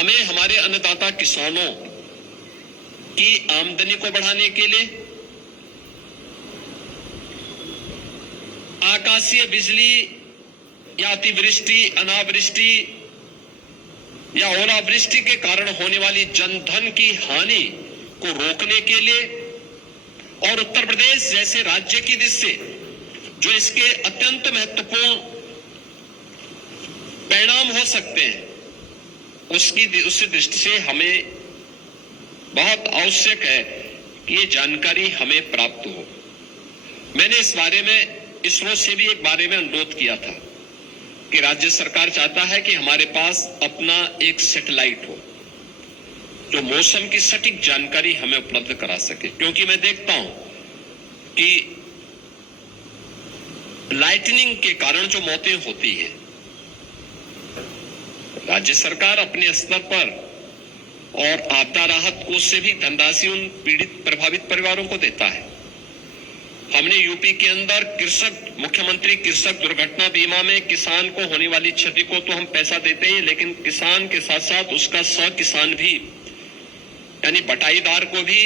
हमें हमारे अन्नदाता किसानों की आमदनी को बढ़ाने के लिए आकाशीय बिजली या अतिवृष्टि, अनावृष्टि या ओलावृष्टि के कारण होने वाली जनधन की हानि को रोकने के लिए और उत्तर प्रदेश जैसे राज्य की दृष्टि से जो इसके अत्यंत महत्वपूर्ण परिणाम हो सकते हैं, उस दृष्टि से हमें बहुत आवश्यक है कि ये जानकारी हमें प्राप्त हो। मैंने इस बारे में इसरो से भी एक बारे में अनुरोध किया था कि राज्य सरकार चाहता है कि हमारे पास अपना एक सैटेलाइट हो जो मौसम की सटीक जानकारी हमें उपलब्ध करा सके, क्योंकि मैं देखता हूं कि लाइटनिंग के कारण जो मौतें होती हैं, राज्य सरकार अपने स्तर पर और आपदा राहत कोष से भी धनराशि उन पीड़ित प्रभावित परिवारों को देता है। हमने यूपी के अंदर मुख्यमंत्री कृषक दुर्घटना बीमा में किसान को होने वाली क्षति को तो हम पैसा देते हैं, लेकिन किसान के साथ साथ उसका सह किसान भी यानी बटाईदार को भी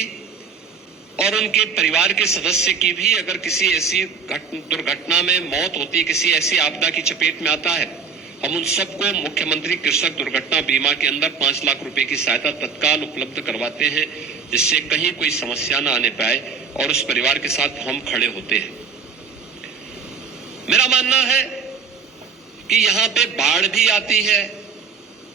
और उनके परिवार के सदस्य की भी अगर किसी ऐसी दुर्घटना में मौत होती है, किसी ऐसी आपदा की चपेट में आता है, हम उन सबको मुख्यमंत्री कृषक दुर्घटना बीमा के अंदर 5 लाख रुपए की सहायता तत्काल उपलब्ध करवाते हैं, जिससे कहीं कोई समस्या न आने पाए और उस परिवार के साथ हम खड़े होते हैं। मेरा मानना है कि यहाँ पे बाढ़ भी आती है,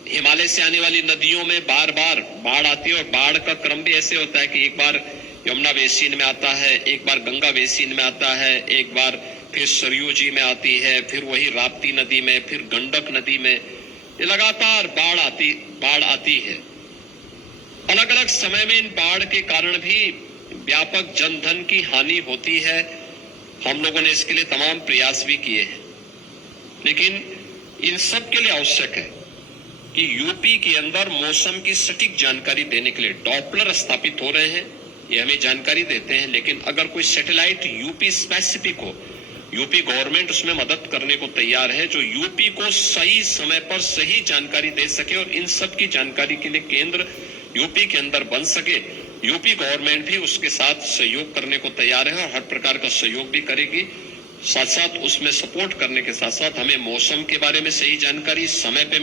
हिमालय से आने वाली नदियों में बार बार बाढ़ आती है और बाढ़ का क्रम भी ऐसे होता है कि एक बार यमुना बेसिन में आता है, एक बार गंगा बेसिन में आता है, एक बार फिर सरयू जी में आती है, फिर वही राप्ती नदी में, फिर गंडक नदी में, ये लगातार बाढ़ आती है। अलग अलग समय में इन बाढ़ के कारण भी व्यापक जनधन की हानि होती है। हम लोगों ने इसके लिए तमाम प्रयास भी किए हैं, लेकिन इन सब के लिए आवश्यक है कि यूपी के अंदर मौसम की सटीक जानकारी देने के लिए डॉपलर स्थापित हो रहे हैं, ये हमें जानकारी देते हैं, लेकिन अगर कोई सैटेलाइट यूपी स्पेसिफिक हो, यूपी गवर्नमेंट उसमें मदद करने को तैयार है, जो यूपी को सही समय पर सही जानकारी दे सके और इन सब की जानकारी के लिए केंद्र यूपी के अंदर बन सके। यूपी गवर्नमेंट भी उसके साथ सहयोग करने को तैयार है और हर प्रकार का सहयोग भी करेगी। साथ साथ उसमें सपोर्ट करने के साथ साथ हमें मौसम के बारे में सही जानकारी समय पे